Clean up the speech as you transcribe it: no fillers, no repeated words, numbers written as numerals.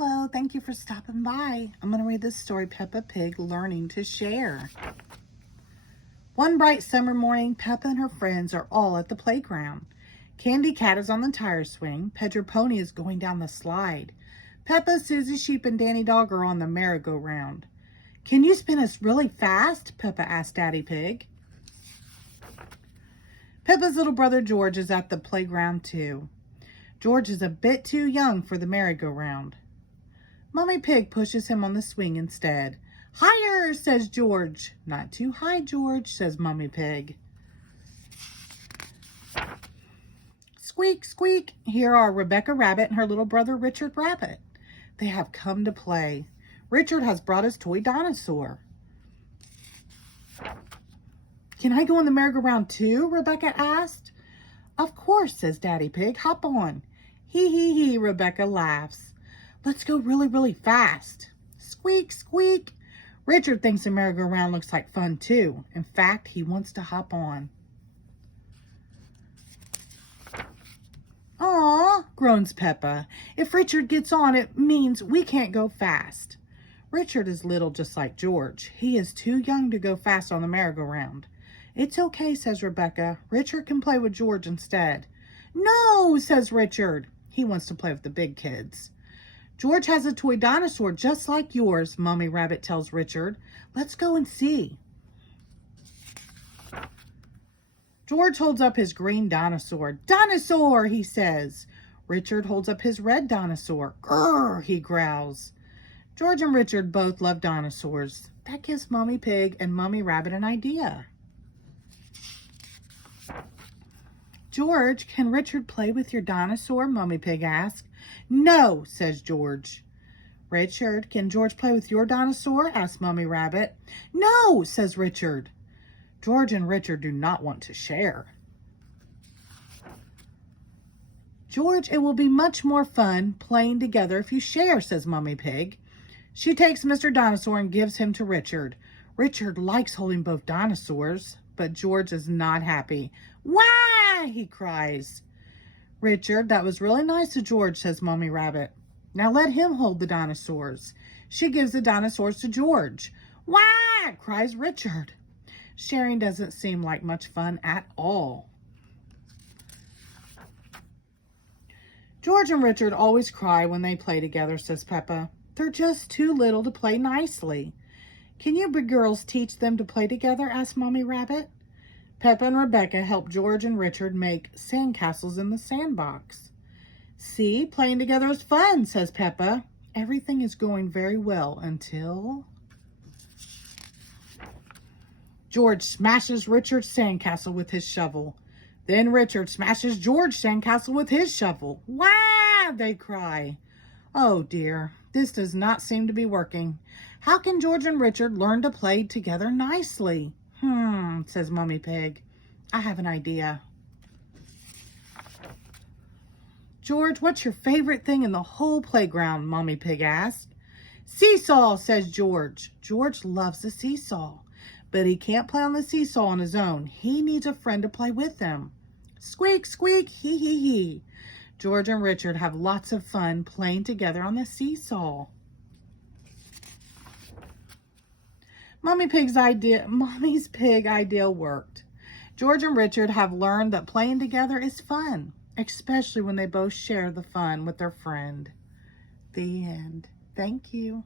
Hello, thank you for stopping by. I'm going to read this story, Peppa Pig Learning to Share. One bright summer morning, Peppa and her friends are all at the playground. Candy Cat is on the tire swing. Pedro Pony is going down the slide. Peppa, Susie Sheep, and Danny Dog are on the merry-go-round. Can you spin us really fast? Peppa asked Daddy Pig. Peppa's little brother George is at the playground too. George is a bit too young for the merry-go-round. Mummy Pig pushes him on the swing instead. Higher, says George. Not too high, George, says Mummy Pig. Squeak, squeak. Here are Rebecca Rabbit and her little brother Richard Rabbit. They have come to play. Richard has brought his toy dinosaur. Can I go on the merry-go-round too? Rebecca asked. Of course, says Daddy Pig. Hop on. Hee hee hee, Rebecca laughs. Let's go really, really fast. Squeak, squeak. Richard thinks the merry-go-round looks like fun too. In fact, he wants to hop on. Aw, groans Peppa. If Richard gets on, it means we can't go fast. Richard is little just like George. He is too young to go fast on the merry-go-round. It's okay, says Rebecca. Richard can play with George instead. No, says Richard. He wants to play with the big kids. George has a toy dinosaur just like yours, Mummy Rabbit tells Richard. Let's go and see. George holds up his green dinosaur. Dinosaur, he says. Richard holds up his red dinosaur. Grrr, he growls. George and Richard both love dinosaurs. That gives Mummy Pig and Mummy Rabbit an idea. George, can Richard play with your dinosaur? Mummy Pig asked. No, says George. Richard, can George play with your dinosaur? Asked Mummy Rabbit. No, says Richard. George and Richard do not want to share. George, it will be much more fun playing together if you share, says Mummy Pig. She takes Mr. Dinosaur and gives him to Richard. Richard likes holding both dinosaurs, but George is not happy. Wah! He cries. Richard, that was really nice of George, says Mummy Rabbit. Now let him hold the dinosaurs. She gives the dinosaurs to George. Wah! Cries Richard. Sharing doesn't seem like much fun at all. George and Richard always cry when they play together, says Peppa. They're just too little to play nicely. Can you big girls teach them to play together? Asked Mummy Rabbit. Peppa and Rebecca help George and Richard make sandcastles in the sandbox. See, playing together is fun, says Peppa. Everything is going very well until George smashes Richard's sandcastle with his shovel. Then Richard smashes George's sandcastle with his shovel. Wah! They cry. Oh dear, this does not seem to be working. How can George and Richard learn to play together nicely? Says Mummy Pig. I have an idea. George, what's your favorite thing in the whole playground? Mummy Pig asked. Seesaw, says George. George loves the seesaw, but he can't play on the seesaw on his own. He needs a friend to play with him. Squeak, squeak, hee, hee, hee. George and Richard have lots of fun playing together on the seesaw. Mummy's pig idea worked. George and Richard have learned that playing together is fun, especially when they both share the fun with their friend. The end. Thank you.